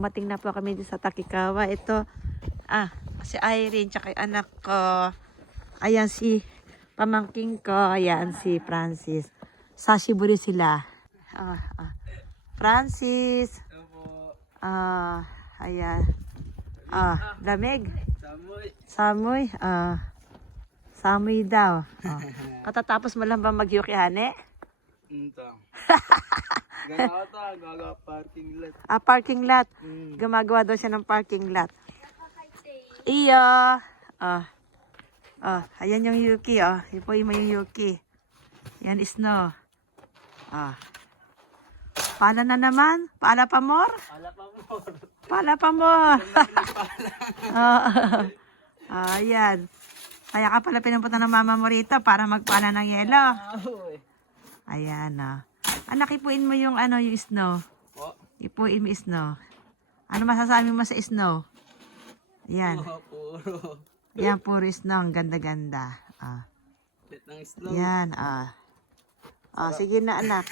dumating na po kami sa Takikawa. Ito, si Irene, tsaka yung anak ko. Ayan si pamangking ko. Ayan si Francis. Sa Shiburi sila. Francis. Ayan. Lamig. Samoy. Samoy daw. Katatapos mo lang ba magyukihane? Gaga parking lot. Parking lot. Gumagawa daw siya ng parking lot. Iya. Ayan yung Yuki, Ipoy mo yung Yuki. Yan, Snow. Pala na naman. Pala pa more? Pala pa more. Ayan. Kaya ka pala pinupunta ng mama mo rito para magpala ng yelo. Ayan, Anak, ipuin mo yung yung Snow. Ipuin mo Snow. Ano masasabi mo sa Snow? Yan. Yan, puro Snow. Ang ganda-ganda. Yan, sige na, anak.